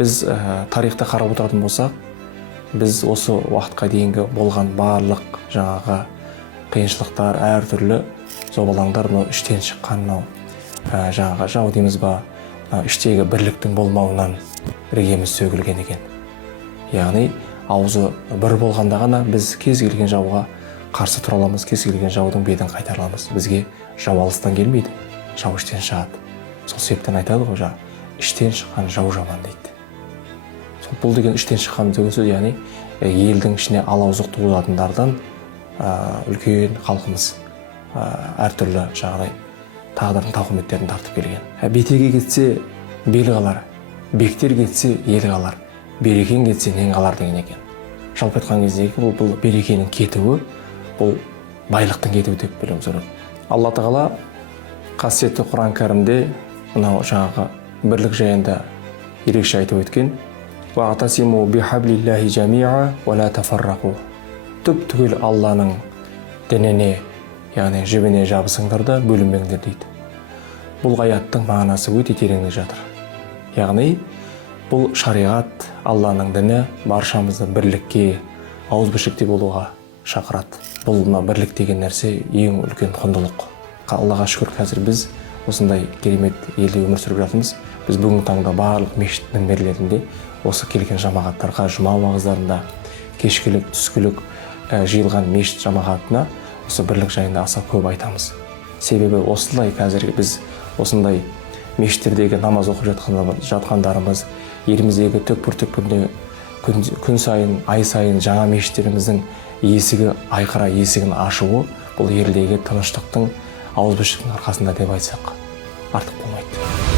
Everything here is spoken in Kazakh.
Біз тарихты қарап отыратын болсақ, біз осы уақытқа дейінгі болған барлық жаңағы қиыншылықтар, әртүрлі зобалаңдар іштен шыққан жаңағы жау дейміз ба, іштегі бірліктің болмауынан іргеміз сөгілген екен. Яғни аузы бір болғанда ғана біз кез келген жауға қарсы тұра аламыз, кез келген жаудың бетін қайтара аламыз. Бізге жау алыстан келмейді, жау іштен шығады. Сол себептен айтады ғой, іштен шыққан жау жаман дейді. Бұл деген іштен шыққан деген сөз, яғни елдің ішіне алауыздық туғызатындардан үлкен халқымыз әртүрлі жағдай тағдырдың тауқыметтерін тартып келген. Бетеге кетсе бел қалар, бектер кетсе ел қалар, берекең кетсе нең қалар деген екен. Жалпы айтқан кезде бұл берекенің кетуі, бұл байлықтың кетуі деп білуіміз керек. Алла тағала қасиетті Құран кәрімде мынау жаңағы бірлік жайында ерекше айтып өткен. «Ваътасиму бихаблиллахи жамиа ва ла тафаррақу». Түп-түгел Алланың дініне, яғни жібіне жабысыңдар да бөлінбеңдер дейді. Бұл аяттың мағынасы өте тереңде жатыр. Яғни бұл шариғат, Алланың діні баршамызды бірлікке, ауызбіршілікте болуға шақырады. Бұл бірлік деген нәрсе ең үлкен құндылық. Аллаға шүкір, қазір біз осындай керемет елде өмір сүріп жатырмыз. Біз бүгінгі таңда барлық мешіт мінберлерінде осы келген жамағаттарға, жұма уағыздарында, кешкілік, түскілік жиылған мешіт жамағатына осы бірлік жайында аса көп айтамыз. Себебі осылай қазір біз осындай мешіттердегі намаз оқып жатқандарымыз, еліміздегі түкпір-түкпірде күн сайын, ай сайын жаңа мешіттеріміздің есігі айқара есігін ашуы, бұл елдегі тыныштықтың, ауызбіршіліктің арқасында деп айтсақ артық болмайды.